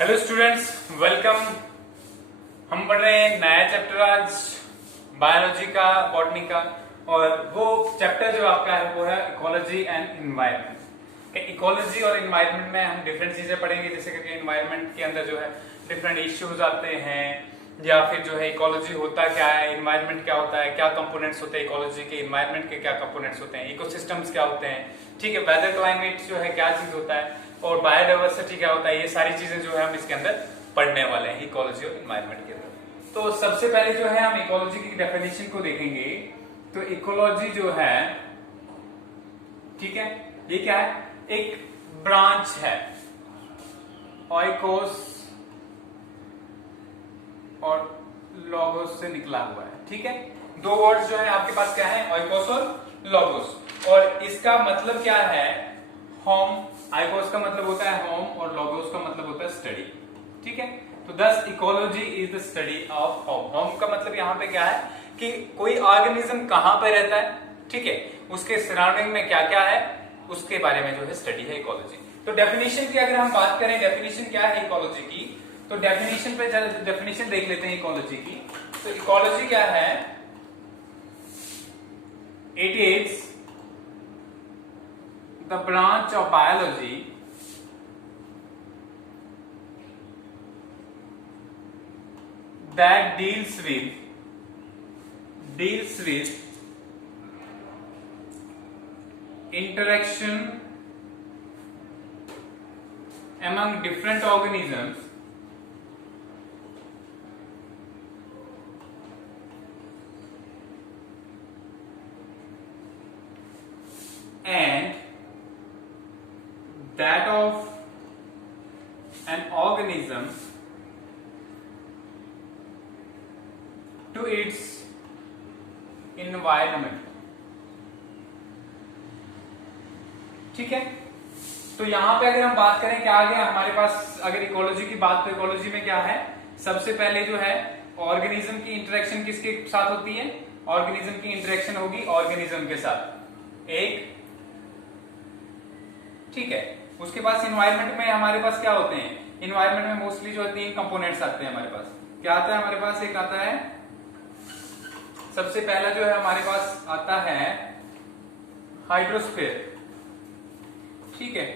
Hello students, welcome. हम पढ़ रहे हैं नया चैप्टर आज बायोलॉजी का, बॉटनी का। और वो चैप्टर जो आपका है वो है इकोलॉजी एंड इन्वायरमेंट। इकोलॉजी और इन्वायरमेंट में हम डिफरेंट चीजें पढ़ेंगे, जैसे कि इन्वायरमेंट के अंदर जो है डिफरेंट इश्यूज आते हैं, या फिर जो है इकोलॉजी होता क्या है, इन्वायरमेंट क्या होता है, क्या कंपोनेंट्स होते हैं इकोलॉजी के, इन्वायरमेंट के क्या कंपोनेंट्स होते हैं, इकोसिस्टम्स क्या होते हैं, ठीक है, वेदर क्लाइमेट जो है क्या चीज होता है, और बायोडाइवर्सिटी क्या होता है। ये सारी चीजें जो है हम इसके अंदर पढ़ने वाले हैं इकोलॉजी और इन्वायरमेंट के अंदर। तो सबसे पहले जो है हम इकोलॉजी की डेफिनेशन को देखेंगे। तो इकोलॉजी जो है, ठीक है, ये क्या है, एक ब्रांच है ओइकोस और लोगोस से निकला हुआ है, ठीक है। दो वर्ड्स जो है आपके पास क्या है, ओइकोस और लोगोस। और इसका मतलब क्या है, होम। आइकोस का मतलब होता है होम और लोगोस का मतलब होता है स्टडी, ठीक है। तो दस ecology is the study of home. Home का मतलब यहाँ पे क्या है कि कोई ऑर्गेनिज्म कहां पे रहता है, ठीक है, उसके सराउंडिंग में क्या क्या है, उसके बारे में जो है स्टडी है इकोलॉजी। तो डेफिनेशन की अगर हम बात करें, डेफिनेशन क्या है इकोलॉजी की, तो डेफिनेशन पे डेफिनेशन देख लेते हैं इकोलॉजी की। तो इकोलॉजी क्या है, it is the branch of biology that deals with interaction among different organisms and that of an organism to its environment, ठीक है। तो यहां पे अगर हम बात करें क्या आ गया हमारे पास, अगर इकोलॉजी की बात, तो इकोलॉजी में क्या है, सबसे पहले जो है ऑर्गेनिज्म की इंटरेक्शन किसके साथ होती है, ऑर्गेनिज्म की इंटरेक्शन होगी ऑर्गेनिज्म के साथ एक, ठीक है। उसके बाद इन्वायरमेंट में हमारे पास क्या होते हैं, इन्वायरमेंट में मोस्टली जो है तीन कंपोनेंट्स आते हैं हमारे पास। क्या आता है हमारे पास, एक आता है, सबसे पहला जो है हमारे पास आता है हाइड्रोस्फीयर, ठीक है,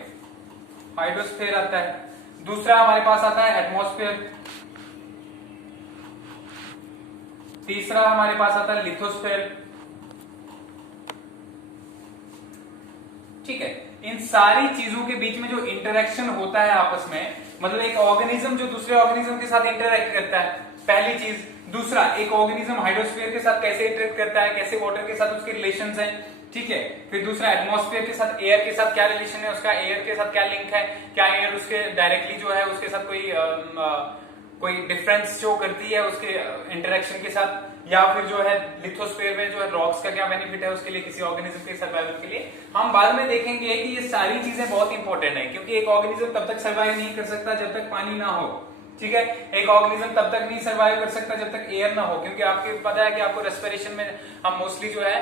हाइड्रोस्फीयर आता है। दूसरा हमारे पास आता है एटमॉस्फेयर। तीसरा हमारे पास आता है लिथोस्फीयर, ठीक है। इन सारी चीजों के बीच में जो इंटरेक्शन होता है आपस में, मतलब एक ऑर्गेनिज्म जो दूसरे ऑर्गेनिज्म के साथ इंटरेक्ट करता है, पहली चीज। दूसरा, एक ऑर्गेनिज्म हाइड्रोस्फीयर के साथ कैसे इंटरेक्ट करता है, कैसे वाटर के साथ उसके रिलेशंस हैं, ठीक है। फिर दूसरा, एटमॉस्फेयर के साथ, एयर के साथ क्या रिलेशन है उसका, एयर के साथ क्या लिंक है, क्या एयर उसके डायरेक्टली जो है उसके साथ कोई डिफरेंस शो करती है उसके इंटरेक्शन के साथ, या फिर जो है लिथोस्फीयर में जो है रॉक्स का क्या बेनिफिट है उसके लिए, किसी ऑर्गेनिज्म के सर्वाइवल के लिए। हम बाद में देखेंगे कि ये सारी चीजें बहुत इंपॉर्टेंट है, क्योंकि एक ऑर्गेनिज्म तब तक सर्वाइव नहीं कर सकता जब तक पानी ना हो, ठीक है। एक ऑर्गेनिज्म तब तक नहीं सर्वाइव कर सकता जब तक एयर ना हो, क्योंकि आपको पता है कि आपको रेस्पिरेशन में हम मोस्टली जो है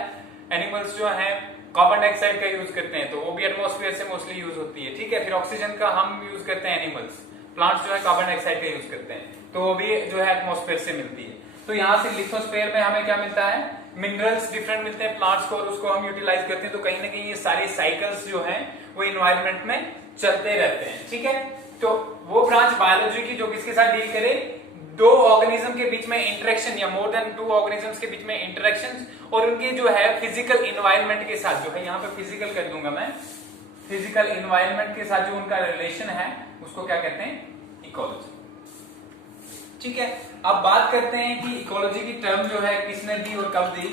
एनिमल्स जो है कार्बन डाइऑक्साइड का यूज करते हैं, तो वो भी एटमॉस्फेयर से मोस्टली यूज होती है, ठीक है। फिर ऑक्सीजन का हम यूज करते हैं, एनिमल्स, प्लांट्स जो है कार्बन डाइऑक्साइड का यूज करते हैं, तो वो भी जो है एटमॉस्फेयर से मिलती है। तो यहाँ से लिथोस्फीयर में हमें क्या मिलता है, मिनरल्स डिफरेंट मिलते हैं प्लांट्स को, और उसको हम यूटिलाइज करते हैं। तो कहीं ना कहीं ये सारे साइकिल्स जो हैं वो इन्वायरमेंट में चलते रहते हैं, ठीक है। तो वो ब्रांच बायोलॉजी की जो किसके साथ डील करे, दो ऑर्गेनिज्म के बीच में इंटरेक्शन या मोर देन टू ऑर्गेनिजम्स के बीच में इंटरेक्शन, और उनके जो है फिजिकल इन्वायरमेंट के साथ, जो है यहाँ पे फिजिकल कर दूंगा मैं, फिजिकल इन्वायरमेंट के साथ जो उनका रिलेशन है उसको क्या कहते हैं, इकोलॉजी, ठीक है। अब बात करते हैं कि इकोलॉजी की टर्म जो है किसने दी और कब दी।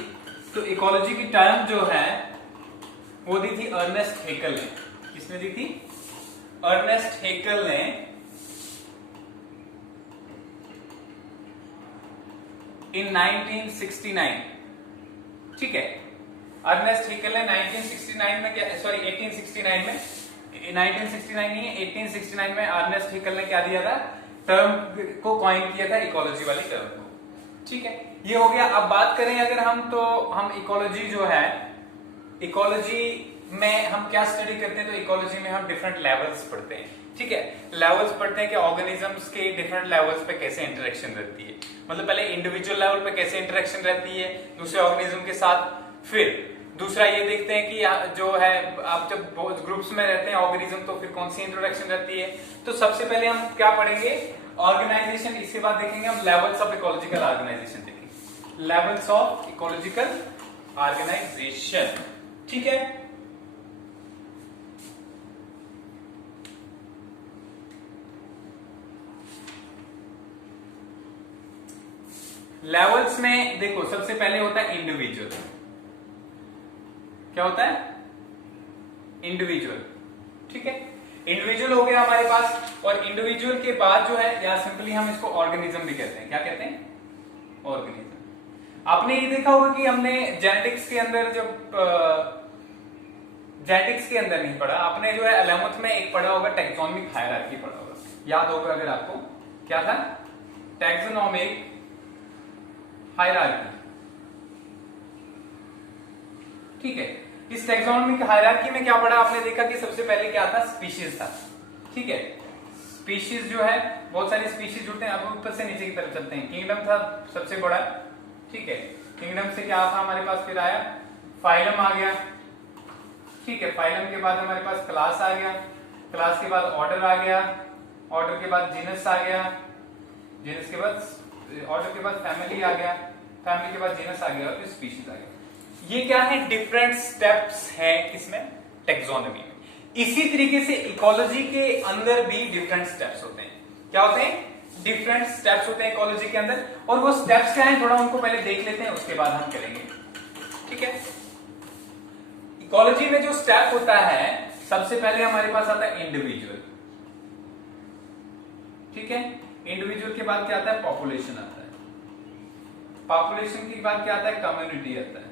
तो इकोलॉजी की टर्म जो है वो दी थी अर्नेस्ट हेकल ने। किसने दी थी, अर्नेस्ट हेकल ने इन 1969, ठीक है। अर्नेस्ट हेकल ने 1969 में क्या, सॉरी 1869 में, 1969 नहीं है 1869 में अर्नेस्ट हेकल ने क्या दिया था, टर्म को कॉइन किया था, इकोलॉजी वाली टर्म को, ठीक है। ये हो गया। अब बात करें अगर हम, तो हम इकोलॉजी जो है, इकोलॉजी में हम क्या स्टडी करते हैं, तो इकोलॉजी में हम डिफरेंट लेवल्स पढ़ते हैं, ठीक है। लेवल्स पढ़ते हैं कि ऑर्गेनिजम्स के डिफरेंट लेवल्स पे कैसे इंटरेक्शन रहती है, मतलब पहले इंडिविजुअल लेवल पे कैसे इंटरेक्शन रहती है दूसरे ऑर्गेनिज्म के साथ, फिर दूसरा ये देखते हैं कि जो है आप जब ग्रुप्स में रहते हैं ऑर्गेनिज्म तो फिर कौन सी इंट्रोडक्शन रहती है। तो सबसे पहले हम क्या पढ़ेंगे, ऑर्गेनाइजेशन, इसके बाद देखेंगे हम लेवल्स ऑफ इकोलॉजिकल ऑर्गेनाइजेशन, देखेंगे लेवल्स ऑफ इकोलॉजिकल ऑर्गेनाइजेशन, ठीक है। लेवल्स में देखो सबसे पहले होता है इंडिविजुअल, क्या होता है, इंडिविजुअल, ठीक है। इंडिविजुअल हो गया हमारे पास, और इंडिविजुअल के बाद जो है, या सिंपली हम इसको ऑर्गेनिज्म भी कहते हैं, क्या कहते हैं, ऑर्गेनिज्म। आपने ये देखा होगा कि हमने जेनेटिक्स के अंदर जब जेनेटिक्स के अंदर नहीं पढ़ा, आपने जो है 11th में एक पढ़ा होगा टैक्सोनॉमिक हायरार्की पढ़ा होगा, याद होगा अगर आपको, क्या था, टैक्सोनॉमिक हायरार्की, ठीक है। इस टैक्सोनॉमिक हायरार्की में क्या पढ़ा आपने, देखा कि सबसे पहले क्या था, स्पीशीज था, ठीक है। स्पीशीज जो है बहुत सारी स्पीशीज जुड़ते हैं, अब ऊपर से नीचे की तरफ चलते हैं। किंगडम था सबसे बड़ा, ठीक है। किंगडम से क्या था हमारे पास, फिर आया फाइलम आ गया, ठीक है। फाइलम के बाद हमारे पास क्लास आ गया, क्लास के बाद ऑर्डर आ गया, ऑर्डर के बाद जीनस आ गया, जीनस के बाद ऑर्डर के बाद फैमिली आ गया, फैमिली के बाद जीनस आ गया, और फिर स्पीशीज आ गया। ये क्या है, डिफरेंट स्टेप्स हैं किसमें, टैक्सोनॉमी में। इसी तरीके से इकोलॉजी के अंदर भी डिफरेंट स्टेप्स होते हैं, क्या होते हैं, डिफरेंट स्टेप्स होते हैं इकोलॉजी के अंदर, और वो स्टेप्स क्या हैं थोड़ा उनको पहले देख लेते हैं, उसके बाद हम करेंगे, ठीक है। इकोलॉजी में जो स्टेप होता है, सबसे पहले हमारे पास आता है इंडिविजुअल, ठीक है। इंडिविजुअल के बाद क्या आता है, पॉपुलेशन आता है, पॉपुलेशन के बाद क्या आता है, कम्युनिटी आता है,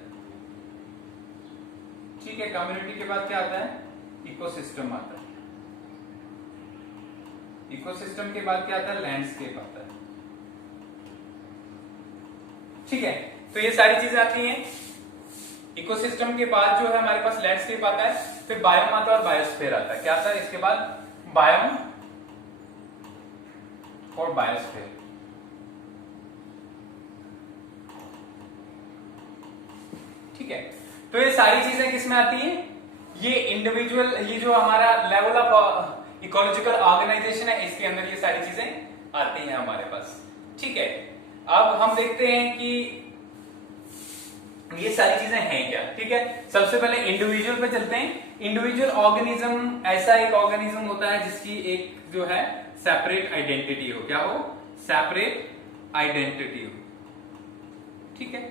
ठीक है। कम्युनिटी के बाद क्या आता है, इकोसिस्टम आता है, इकोसिस्टम के बाद क्या आता है, लैंडस्केप आता है, ठीक है। तो ये सारी चीजें आती हैं। इकोसिस्टम के बाद जो है हमारे पास लैंडस्केप आता है, फिर बायोम आता है और बायोस्फीयर आता है, क्या आता है इसके बाद, बायोम और बायोस्फीयर, ठीक है। तो ये सारी चीजें किसमें आती हैं, ये इंडिविजुअल, ये जो हमारा लेवल ऑफ इकोलॉजिकल ऑर्गेनाइजेशन है, इसके अंदर ये सारी चीजें आती हैं हमारे पास, ठीक है। अब हम देखते हैं कि ये सारी चीजें हैं क्या, ठीक है। सबसे पहले इंडिविजुअल पे चलते हैं। इंडिविजुअल ऑर्गेनिज्म ऐसा एक ऑर्गेनिज्म होता है जिसकी एक जो है सेपरेट आइडेंटिटी हो, क्या हो, सेपरेट आइडेंटिटी हो, ठीक है।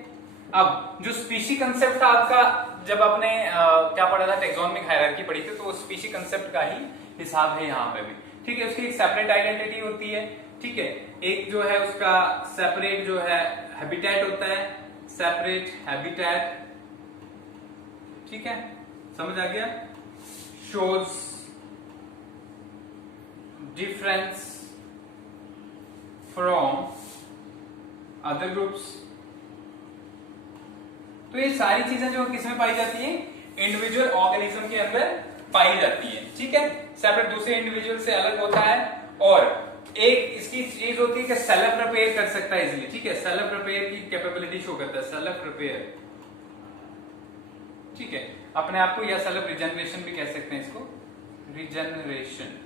अब जो स्पीशी कंसेप्ट था आपका, जब आपने क्या पढ़ा था, टैक्सोनॉमिक हायरार्की पढ़ी थी, तो वो स्पीशी कंसेप्ट का ही हिसाब है यहाँ पे भी, ठीक है। उसकी एक सेपरेट आइडेंटिटी होती है, ठीक है। एक जो है उसका सेपरेट जो है हैबिटेट होता है, सेपरेट हैबिटेट, ठीक है, समझ आ गया। Shows difference from other groups. तो ये सारी चीजें जो किसमें पाई जाती है, इंडिविजुअल ऑर्गेनिज्म के अंदर पाई जाती है, ठीक है। सेपरेट दूसरे इंडिविजुअल से अलग होता है, और एक इसकी चीज होती है कि सेल्फ रिपेयर कर सकता है इजीली, ठीक है। सेल्फ रिपेयर की कैपेबिलिटी शो करता है, सेल्फ रिपेयर, ठीक है, अपने आप को, या सेल्फ रिजनरेशन भी कह सकते हैं इसको, रिजनरेशन।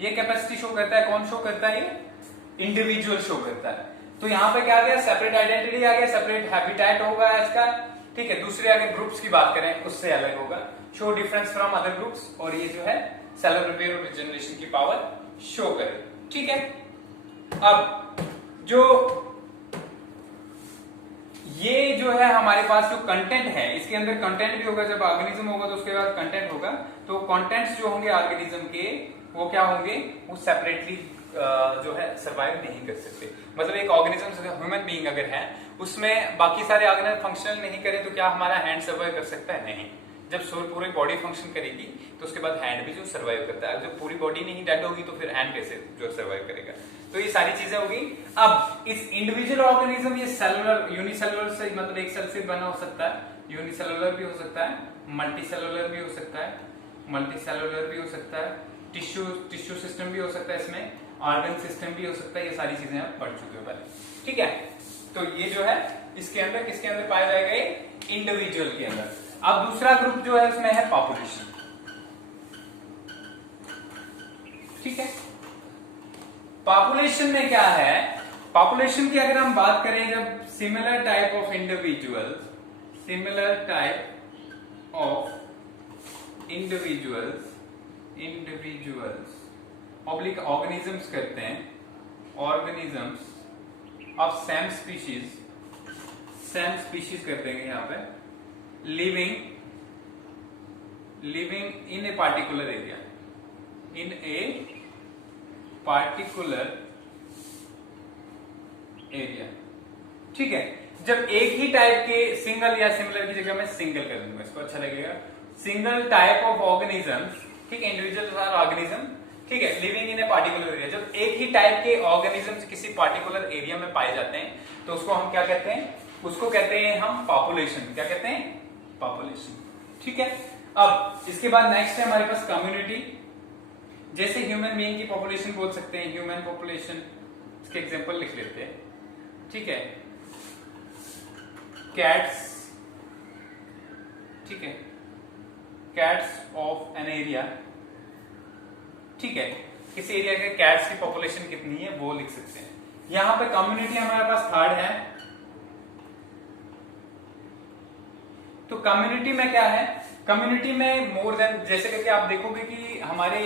ये कैपेसिटी शो करता है, कौन शो करता है, ये इंडिविजुअल शो करता है। तो यहां पे क्या आ गया, सेपरेट आइडेंटिटी आ गया, सेपरेट हैबिटेट होगा इसका, ठीक है। दूसरे अगर ग्रुप्स की बात करें उससे अलग होगा, show difference from other groups, और ये जो है सेल्फ रिपेयर और रिजनरेशन की पावर शो करे, ठीक है। अब जो ये जो है हमारे पास जो कंटेंट है, इसके अंदर कंटेंट भी होगा, जब ऑर्गेनिज्म होगा तो उसके बाद कंटेंट होगा, तो कंटेंट्स जो होंगे ऑर्गेनिज्म के वो क्या होंगे, वो सेपरेटली जो है सरवाइव नहीं कर सकते। मतलब एक ऑर्गेनिज्म, ह्यूमन बीइंग अगर है, उसमें बाकी सारे ऑर्गेनिज्म फंक्शनल नहीं करे तो क्या हमारा हैंड सर्वाइव कर सकता है, नहीं। जब पूरी बॉडी फंक्शन करेगी तो उसके बाद हैंड भी जो सर्वाइव करता है, जब पूरी बॉडी नहीं डेड होगी तो फिर हैंड कैसे जो सर्वाइव करेगा। तो ये सारी चीजें होगी। अब इस इंडिविजुअल ऑर्गेनिज्म ये सेलुलर यूनिसेलुलर से, मतलब एक सेल से बना हो सकता है, यूनिसेलुलर भी हो सकता है, मल्टी सेलुलर भी हो सकता है, मल्टी सेलुलर भी हो सकता है, टिश्यू सिस्टम भी हो सकता है, इसमें ऑर्गन सिस्टम भी हो सकता है। ये सारी चीजें आप पढ़ चुके हो पहले, ठीक है। तो ये जो है इसके अंदर किसके अंदर पाया जाएगा, इंडिविजुअल के अंदर। अब दूसरा ग्रुप जो है उसमें है पॉपुलेशन, ठीक है। पॉपुलेशन में क्या है, पॉपुलेशन की अगर हम बात करें, जब similar type of individuals, similar type of individuals oblique organisms करते हैं, ऑर्गेनिजम्स ऑफ सेम स्पीशीज कर देंगे यहां पे, living in a particular area, in a particular area, ठीक है। जब एक ही टाइप के सिंगल या सिमिलर की जगह मैं सिंगल कर दूंगा, इसको अच्छा लगेगा, सिंगल टाइप ऑफ ऑर्गेनिजम्स, ठीक है, इंडिविजुअल ऑर्गेनिज्म, ठीक है, living in a particular area. जब एक ही टाइप के ऑर्गेनिजम्स किसी पार्टिकुलर एरिया में पाए जाते हैं तो उसको हम क्या कहते हैं, उसको कहते हैं हम पॉपुलेशन। क्या कहते हैं, पॉपुलेशन, ठीक है। अब इसके बाद नेक्स्ट है हमारे पास कम्युनिटी। जैसे ह्यूमन बीइंग की पॉपुलेशन बोल सकते हैं, ह्यूमन पॉपुलेशन, इसके एग्जांपल लिख लेते हैं, ठीक है। कैट्स, ठीक है, कैट्स ऑफ एन एरिया, ठीक है, किसी एरिया के कैट्स की पॉपुलेशन कितनी है वो लिख सकते हैं। यहां पे कम्युनिटी हमारे पास थर्ड है। तो कम्युनिटी में क्या है, कम्युनिटी में मोर देन, जैसे करके आप देखोगे कि हमारे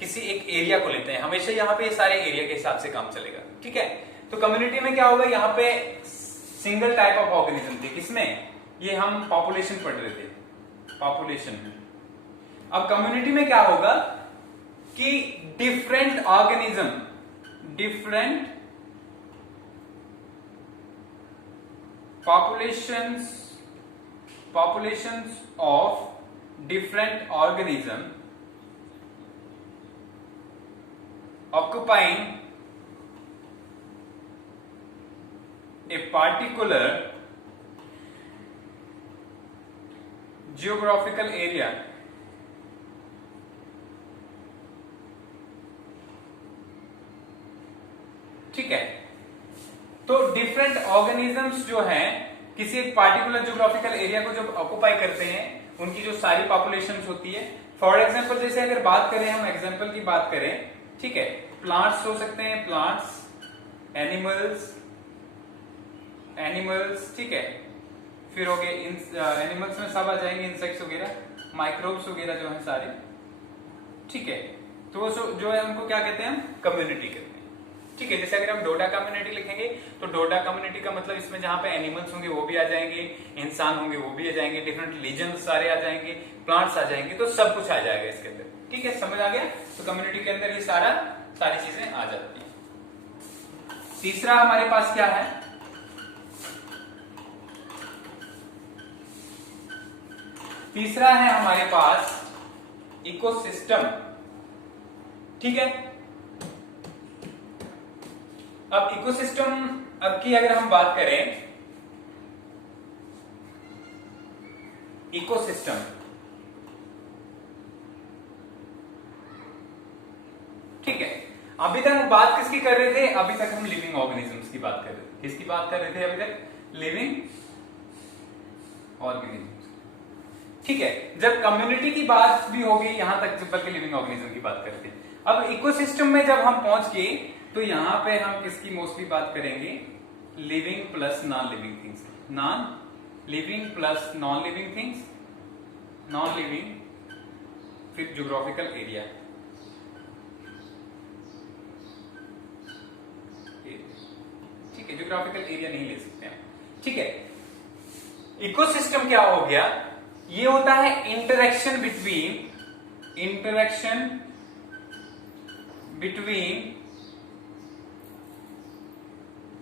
किसी एक एरिया को लेते हैं, हमेशा यहाँ पे सारे एरिया के हिसाब से काम चलेगा, ठीक है। तो कम्युनिटी में क्या होगा, यहाँ पे सिंगल टाइप ऑफ ऑर्गेनिज्म थे, किसमें, ये हम पॉपुलेशन पढ़ रहे थे, पॉपुलेशन में। अब कम्युनिटी में क्या होगा कि different organism, different populations of different organism occupying a particular geographical area, ठीक है। तो डिफरेंट ऑर्गेनिजम्स जो हैं किसी एक पार्टिकुलर ज्योग्राफिकल एरिया को जब ऑक्युपाई करते हैं, उनकी जो सारी पॉपुलेशंस होती है, फॉर एग्जांपल जैसे अगर बात करें, हम एग्जांपल की बात करें, ठीक है, प्लांट्स हो सकते हैं, प्लांट्स, एनिमल्स, ठीक है, फिर हो गए एनिमल्स में सब आ जाएंगे, इंसेक्ट्स वगैरह, माइक्रोब्स वगैरह जो है सारे, ठीक है। तो वो जो है उनको क्या कहते हैं, हम कम्युनिटी कहते हैं, ठीक है। जैसे अगर हम डोडा कम्युनिटी लिखेंगे तो डोडा कम्युनिटी का मतलब इसमें जहां पे एनिमल्स होंगे वो भी आ जाएंगे, इंसान होंगे वो भी आ जाएंगे, डिफरेंट रीजन सारे आ जाएंगे, प्लांट्स आ जाएंगे, तो सब कुछ आ जाएगा इसके अंदर, ठीक है, समझ आ गया। तो कम्युनिटी के अंदर ये सारी चीजें आ जाती है। तीसरा हमारे पास क्या है, तीसरा है हमारे पास इकोसिस्टम, ठीक है। अब इकोसिस्टम अब की अगर हम बात करें, इकोसिस्टम, ठीक है, अभी तक हम बात किसकी कर रहे थे, अभी तक हम लिविंग ऑर्गेनिजम्स की बात कर रहे थे। किसकी बात कर रहे थे अभी तक, लिविंग ऑर्गेनिजम्स, ठीक है। जब कम्युनिटी की बात भी होगी यहां तक, जब बल्कि लिविंग ऑर्गेनिज्म की बात करते हैं। अब इकोसिस्टम में जब हम पहुंच गए तो यहां पे हम किसकी मोस्टली बात करेंगे, living plus non living things, non living plus non living things, non living, फिर ज्योग्राफिकल एरिया, ठीक है, ज्योग्राफिकल एरिया नहीं ले सकते हैं, ठीक है। इकोसिस्टम क्या हो गया, ये होता है interaction between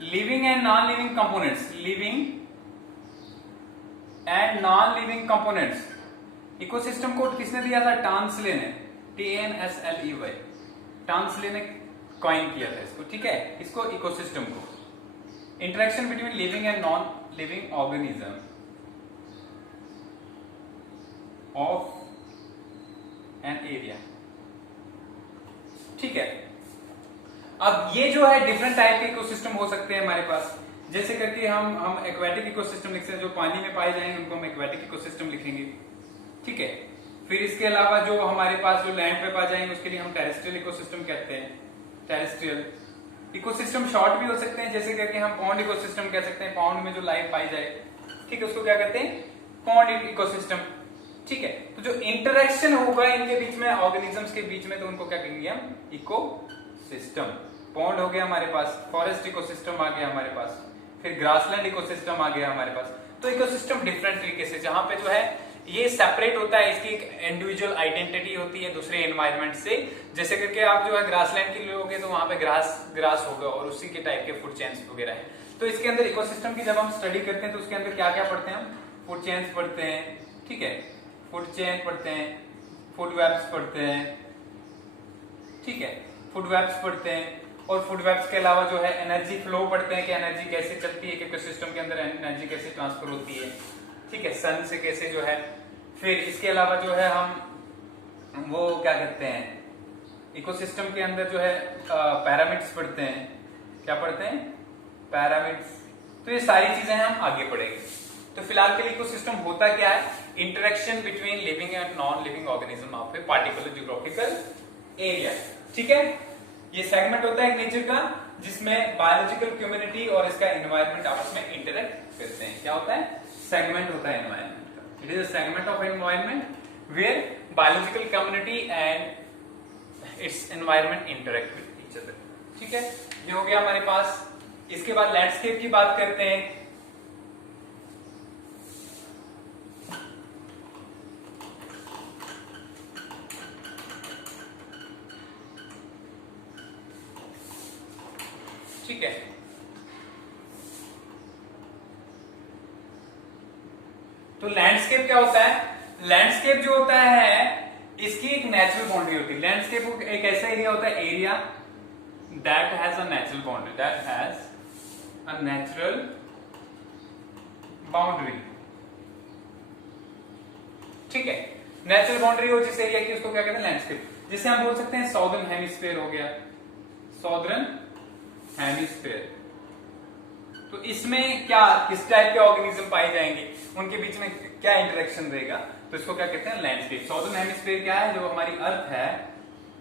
living and non living components, living and non living components. Ecosystem code किसने दिया था, टांसले ने, TANSLEY, टांसले ने कॉइन किया था इसको, ठीक है, इसको इकोसिस्टम को। Interaction between living and non living organism of an area. ठीक है, अब ये जो है डिफरेंट टाइप के इकोसिस्टम हो सकते हैं हमारे पास। जैसे करके हम एक्वेटिक इकोसिस्टम लिखते हैं, जो पानी में पाए जाएंगे उनको हम एक्वेटिक इकोसिस्टम लिखेंगे। ठीक है, फिर इसके अलावा जो हमारे पास जो लैंड पे पाए जाएंगे उसके लिए हम टेरेस्ट्रियल इकोसिस्टम कहते हैं। टेरेस्ट्रियल इकोसिस्टम शॉर्ट भी हो सकते हैं, जैसे करके हम पॉन्ड इकोसिस्टम कह सकते हैं, पॉन्ड में जो लाइफ पाई जाए। ठीक है, उसको क्या कहते हैं, पॉन्ड इकोसिस्टम। ठीक है, तो जो इंटरेक्शन होगा इनके बीच में, ऑर्गेनिजम्स के बीच में, तो उनको क्या कहेंगे हम, इकोसिस्टम। पॉन्ड हो गया हमारे पास, फॉरेस्ट इकोसिस्टम आ गया हमारे पास, फिर ग्रासलैंड इकोसिस्टम आ गया हमारे पास। तो इकोसिस्टम डिफरेंट तरीके से, जहां पे जो है ये सेपरेट होता है, इसकी एक इंडिविजुअल आइडेंटिटी होती है दूसरे एनवायरनमेंट से। जैसे करके आप जो है ग्रासलैंड के लोगे तो वहां पे ग्रास होगा और उसी के टाइप के फूड चेन्स वगैरह है। तो इसके अंदर इकोसिस्टम की जब हम स्टडी करते हैं तो उसके अंदर क्या क्या पढ़ते हैं हम, फूड चेन्स पढ़ते हैं। ठीक है, फूड चेन पढ़ते हैं, फूड वेब्स पढ़ते हैं। ठीक है, फूड वेब्स पढ़ते हैं, और फूड वेब्स के अलावा जो है एनर्जी फ्लो पढ़ते हैं कि एनर्जी कैसे चलती है, इकोसिस्टम के अंदर एनर्जी कैसे ट्रांसफर होती है। ठीक है, सन से कैसे जो है। फिर इसके अलावा जो है हम वो क्या कहते हैं, इकोसिस्टम के अंदर जो है पैरामिड्स पढ़ते हैं। क्या पढ़ते हैं, पैरामिड्स। तो ये सारी चीजें हम आगे पढ़ेंगे। तो फिलहाल के लिए इकोसिस्टम होता क्या है, interaction between living and non living organism of a particular geographical area. ठीक है, ये सेगमेंट होता है नेचर का जिसमें बायोलॉजिकल कम्युनिटी और इसका एनवायरनमेंट आपस में इंटरेक्ट करते हैं। क्या होता है, सेगमेंट होता है एनवायरनमेंट का। It is a segment of environment where biological community and its environment interact with each other. ठीक है, ये हो गया हमारे पास। इसके बाद लैंडस्केप की बात करते हैं। ठीक है, तो लैंडस्केप क्या होता है, लैंडस्केप जो होता है इसकी एक नेचुरल बाउंड्री होती है। लैंडस्केप एक ऐसा एरिया होता है, area that has a natural boundary, that has a natural boundary. ठीक है, नेचुरल बाउंड्री हो जिस एरिया की उसको क्या कहते हैं, लैंडस्केप। जिसे हम बोल सकते हैं साउदर्न हेमिस्फीयर हो गया, साउदर्न हेमिस्फीयर। तो इसमें क्या किस टाइप के ऑर्गेनिज्म पाए जाएंगे, उनके बीच में क्या इंटरेक्शन रहेगा, तो इसको क्या कहते हैं, लैंडस्केप। साउदर्न हेमिस्फीयर क्या है, जो हमारी अर्थ है,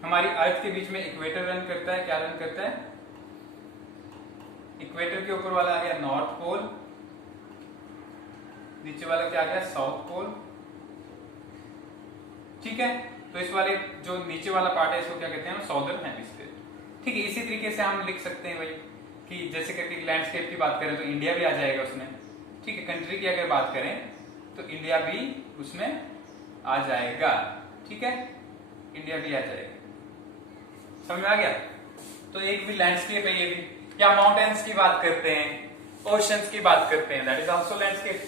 हमारी अर्थ के बीच में इक्वेटर रन करता है। क्या रन करता है, इक्वेटर के ऊपर वाला आ गया नॉर्थ पोल, नीचे वाला क्या आ गया, साउथ पोल। ठीक है, तो इस वाले जो नीचे वाला पार्ट है इसको क्या कहते हैं, साउदर्न हेमिस्फीयर। ठीक है, इसी तरीके से हम लिख सकते हैं भाई कि जैसे करके लैंडस्केप की बात करें तो इंडिया भी आ जाएगा उसमें। ठीक है, कंट्री की अगर बात करें तो इंडिया भी उसमें आ जाएगा। ठीक है, इंडिया भी आ जाएगा, समझ में आ गया। तो एक भी लैंडस्केप है ये भी। या माउंटेन्स की बात करते हैं, ओशंस की बात करते हैं, दैट इज आल्सो लैंडस्केप।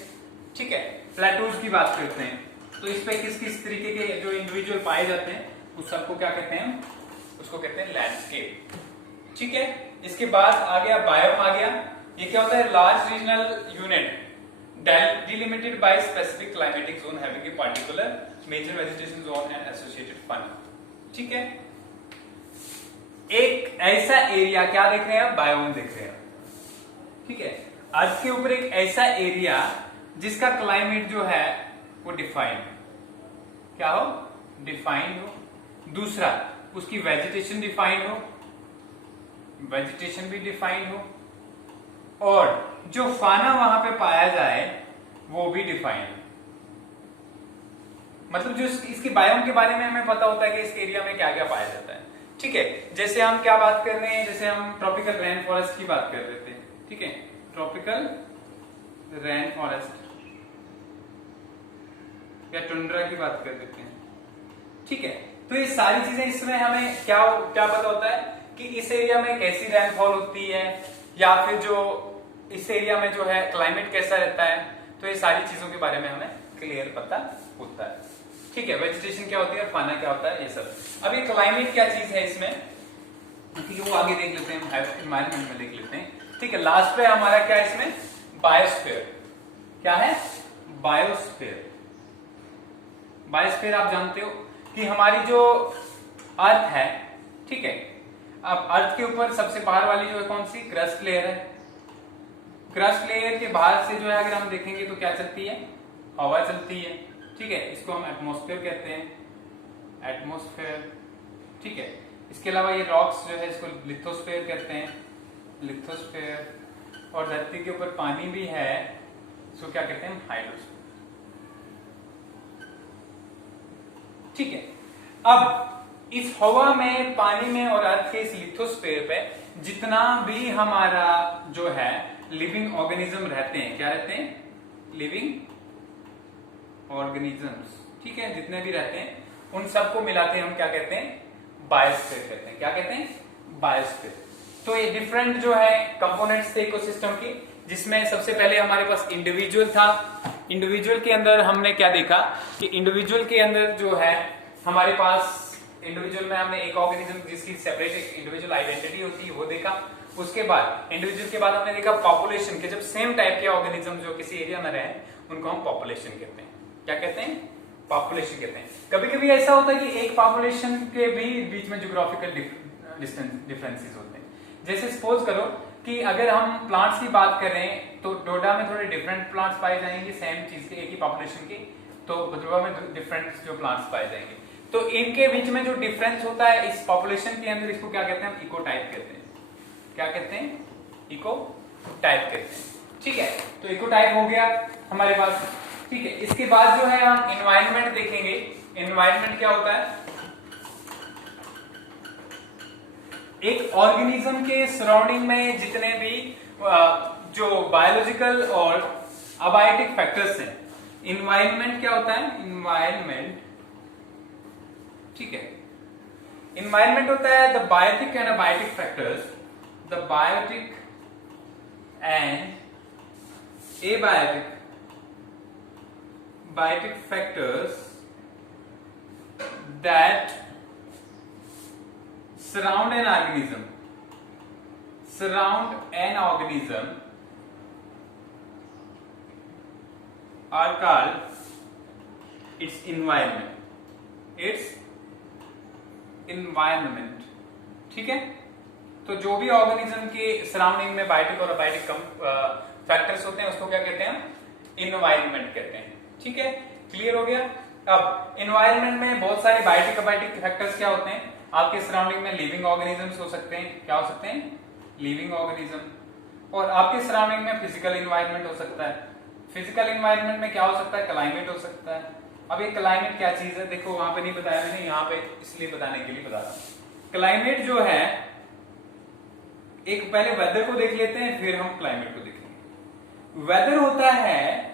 ठीक है, प्लेटूज की बात करते हैं, तो इस पे किस किस तरीके के जो इंडिविजुअल पाए जाते हैं उस सबको क्या कहते हैं, उसको कहते हैं लैंडस्केप। ठीक है, इसके बाद आ गया बायोम आ गया। ये क्या होता है, large regional unit delimited by specific climatic zone having a particular major vegetation zone and associated fund. ठीक है, एक ऐसा एरिया, क्या देख रहे हैं, बायोम देख रहे हैं। ठीक है, अर्थ के ऊपर एक ऐसा एरिया जिसका क्लाइमेट जो है वो डिफाइंड, क्या हो, डिफाइंड हो। दूसरा, उसकी वेजिटेशन डिफाइंड हो, वेजिटेशन भी डिफाइंड हो, और जो फाना वहां पे पाया जाए वो भी डिफाइंड हो। मतलब जो इसके बायोम के बारे में हमें पता होता है कि इस एरिया में क्या क्या पाया जाता है। ठीक है, जैसे हम क्या बात कर रहे हैं, जैसे हम ट्रॉपिकल रेन फॉरेस्ट की बात कर रहे थे। ठीक है, ट्रॉपिकल रेन फॉरेस्ट या टुंड्रा की बात कर देते हैं। ठीक है, तो ये सारी चीजें इसमें हमें क्या क्या पता होता है कि इस एरिया में कैसी रेनफॉल होती है, या फिर जो इस एरिया में जो है क्लाइमेट कैसा रहता है। तो ये सारी चीजों के बारे में हमें क्लियर पता होता है। ठीक है, वेजिटेशन क्या होती है और फाना क्या होता है, ये सब। अब ये क्लाइमेट क्या चीज है इसमें, ठीक है, वो आगे देख लेते हैं, हम एनवायरनमेंट में देख लेते हैं। ठीक है, लास्ट पे हमारा क्या है इसमें, बायोस्फीयर। क्या है, बायोस्फीयर। बायोस्फीयर आप जानते हो कि हमारी जो अर्थ है, ठीक है, अब अर्थ के ऊपर सबसे बाहर वाली जो है कौन सी, क्रस्ट लेयर है। क्रस्ट लेयर के बाहर से जो है अगर हम देखेंगे तो क्या चलती है, हवा चलती है, ठीक है, इसको हम एटमॉस्फेयर कहते हैं, एटमॉस्फेयर, ठीक है। इसके अलावा ये रॉक्स जो है इसको लिथोस्फेयर कहते हैं, लिथोस्फेयर। और धरती के ऊपर पानी भी है, इसको क्या कहते हैं, हाइड्रोस्फेयर, ठीक है। अब इस हवा में, पानी में और अर्थ के इस लिथोस्फेयर पे जितना भी हमारा जो है लिविंग ऑर्गेनिज्म रहते हैं, क्या रहते हैं, लिविंग ऑर्गेनिजम्स, ठीक है, जितने भी रहते हैं उन सबको मिलाते हम क्या कहते हैं, बायोस्फीयर कहते हैं। क्या कहते हैं, बायोस्फीयर। तो ये डिफरेंट जो है कंपोनेंट्स थे इकोसिस्टम की, जिसमें सबसे पहले हमारे पास इंडिविजुअल था। इंडिविजुअल के अंदर हमने क्या देखा कि इंडिविजुअल के अंदर जो है हमारे पास, इंडिविजुअल में हमने एक ऑर्गेनिज्म जिसकी सेपरेट एक इंडिविजुअल आइडेंटिटी होती है वो देखा। उसके बाद इंडिविजुअल के बाद हमने देखा पॉपुलेशन के, जब सेम टाइप के ऑर्गेनिज्म जो किसी एरिया में रहे उनको हम पॉपुलेशन कहते हैं। क्या कहते हैं, पॉपुलेशन कहते हैं। कभी कभी ऐसा होता है कि एक पॉपुलेशन के भी बीच में ज्योग्राफिकल डिफरेंसेस होते हैं। जैसे सपोज करो कि अगर हम प्लांट्स की बात करें तो डोडा में थोड़े डिफरेंट प्लांट्स पाए जाएंगे, सेम चीज के, एक ही पॉपुलेशन के, तो भद्रवा में डिफरेंट जो प्लांट्स पाए जाएंगे। तो इनके बीच में जो डिफरेंस होता है इस पॉपुलेशन के अंदर, इसको क्या कहते हैं, हम इकोटाइप कहते हैं। क्या कहते हैं, इकोटाइप कहते हैं, ठीक है। तो इकोटाइप हो गया हमारे पास, ठीक है। इसके बाद जो है हम एनवायरनमेंट देखेंगे। एनवायरनमेंट क्या होता है, एक ऑर्गेनिज्म के सराउंडिंग में जितने भी जो बायोलॉजिकल और अबायोटिक फैक्टर्स हैं, एनवायरनमेंट क्या होता है, एनवायरनमेंट, ठीक है। एनवायरनमेंट होता है the biotic and abiotic factors, the biotic and abiotic factors that surround an organism are called its environment, ठीक है। तो जो भी ऑर्गेनिज्म के सराउंडिंग में बायोटिक और अबायोटिक फैक्टर्स होते हैं उसको क्या कहते हैं, इन्वायरमेंट कहते हैं, ठीक है। क्लियर हो गया। अब इन्वायरमेंट में बहुत सारे बायोटिक अबायोटिक फैक्टर्स क्या होते हैं, आपके सराउंडिंग में लिविंग ऑर्गेनिजम्स हो सकते हैं, क्या हो सकते हैं, लिविंग ऑर्गेनिज्म। और आपके सराउंडिंग में फिजिकल इन्वायरमेंट हो सकता है। फिजिकल इन्वायरमेंट में क्या हो सकता है, क्लाइमेट हो सकता है। अब ये क्लाइमेट क्या चीज है, देखो वहां पे नहीं बताया मैंने, यहाँ पे इसलिए बताने के लिए बता रहा हूं। क्लाइमेट जो है, एक पहले वेदर को देख लेते हैं फिर हम क्लाइमेट को देखेंगे। वेदर होता है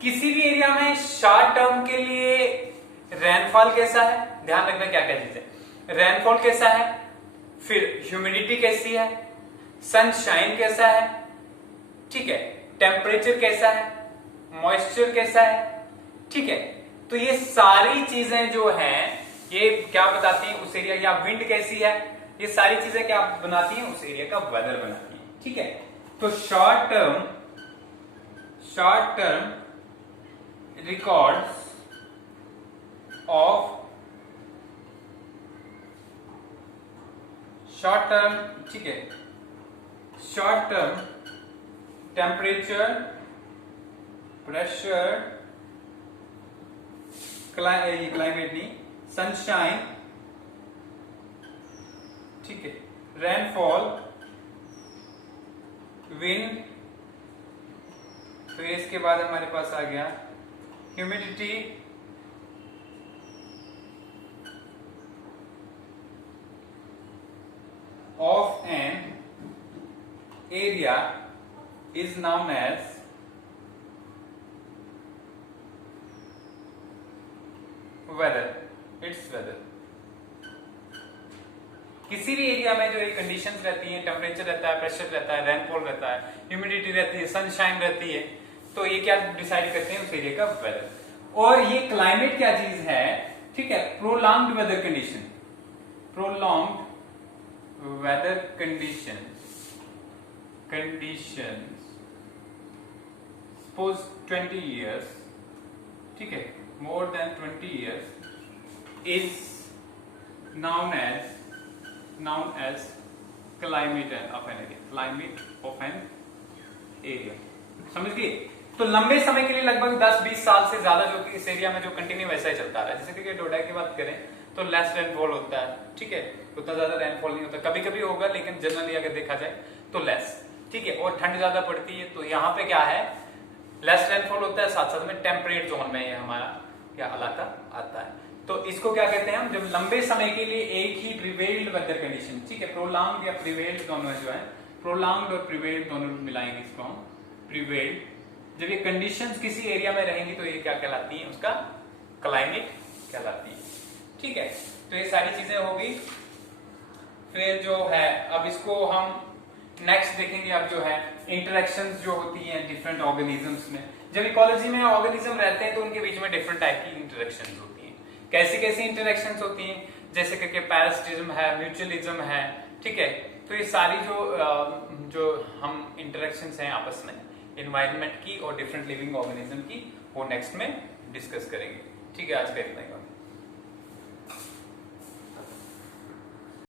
किसी भी एरिया में शॉर्ट टर्म के लिए रेनफॉल कैसा है, ध्यान रखना क्या क्या चीज है, रेनफॉल कैसा है, फिर ह्यूमिडिटी कैसी है, सनशाइन कैसा है, ठीक है, टेम्परेचर कैसा है, मॉइस्चर कैसा है, ठीक है। तो ये सारी चीजें जो हैं ये क्या बताती हैं उस एरिया, या विंड कैसी है, ये सारी चीजें क्या बनाती हैं, उस एरिया का वेदर बनाती हैं, ठीक है। तो short term records of short term, ठीक है, short term temperature, pressure, climate नहीं, सनशाइन, ठीक है, रेनफॉल, विंड, फिर इसके बाद हमारे पास आ गया humidity, of an area is known as weather, its weather। किसी भी एरिया में जो ये कंडीशंस रहती हैं, टेम्परेचर रहता है, प्रेशर रहता है, रेनफॉल रहता है, ह्यूमिडिटी रहती है, सनशाइन रहती है, तो ये क्या डिसाइड करते हैं उस एरिया का वेदर। और ये क्लाइमेट क्या चीज है, ठीक है, prolonged weather condition, prolonged weather conditions suppose 20 years, ठीक है, more than 20 years is known as climate of an area, climate of an area। समझ गए? तो लंबे समय के लिए लगभग 10-20 साल से ज्यादा जो कि इस एरिया में जो कंटिन्यू वैसा ही चलता रहा है। जैसे कि डोडा की बात करें तो लेस रेनफॉल होता है, ठीक है, उतना ज्यादा रेनफॉल नहीं होता, कभी कभी होगा लेकिन जनरली अगर देखा जाए तो लेस, ठीक है, और ठंड ज्यादा पड़ती है। तो यहाँ पे क्या है, लेस रेनफॉल होता है, साथ साथ में टेम्परेट जोन में ये हमारा क्या इलाका आता है। तो इसको क्या कहते हैं हम, जब लंबे समय के लिए एक ही प्रिवेल्ड वेदर कंडीशन, ठीक है, प्रोलॉन्ग या प्रिवेल्ड दोनों जो है, प्रोलॉन्ग और प्रिवेल्ड दोनों मिलाएंगे इसको हम, प्रिवेल्ड, जब ये कंडीशंस किसी एरिया में रहेंगी तो ये क्या कहलाती है, उसका क्लाइमेट कहलाती है, ठीक है। तो ये सारी चीजें होगी। फिर जो है अब इसको हम नेक्स्ट देखेंगे, अब जो है इंटरेक्शंस जो होती हैं डिफरेंट ऑर्गेनिजम्स में। जब इकोलॉजी में ऑर्गेनिज्म रहते हैं तो उनके बीच में डिफरेंट टाइप की इंटरेक्शंस होती हैं। कैसी कैसी इंटरेक्शंस होती हैं, जैसे कि पैरासिटिज्म है, म्यूचुअलिज्म है, ठीक है। तो ये सारी जो हम इंटरेक्शंस हैं आपस में एनवायरनमेंट की और डिफरेंट लिविंग ऑर्गेनिज्म की, वो नेक्स्ट में डिस्कस करेंगे, ठीक है। आज का इतना ही।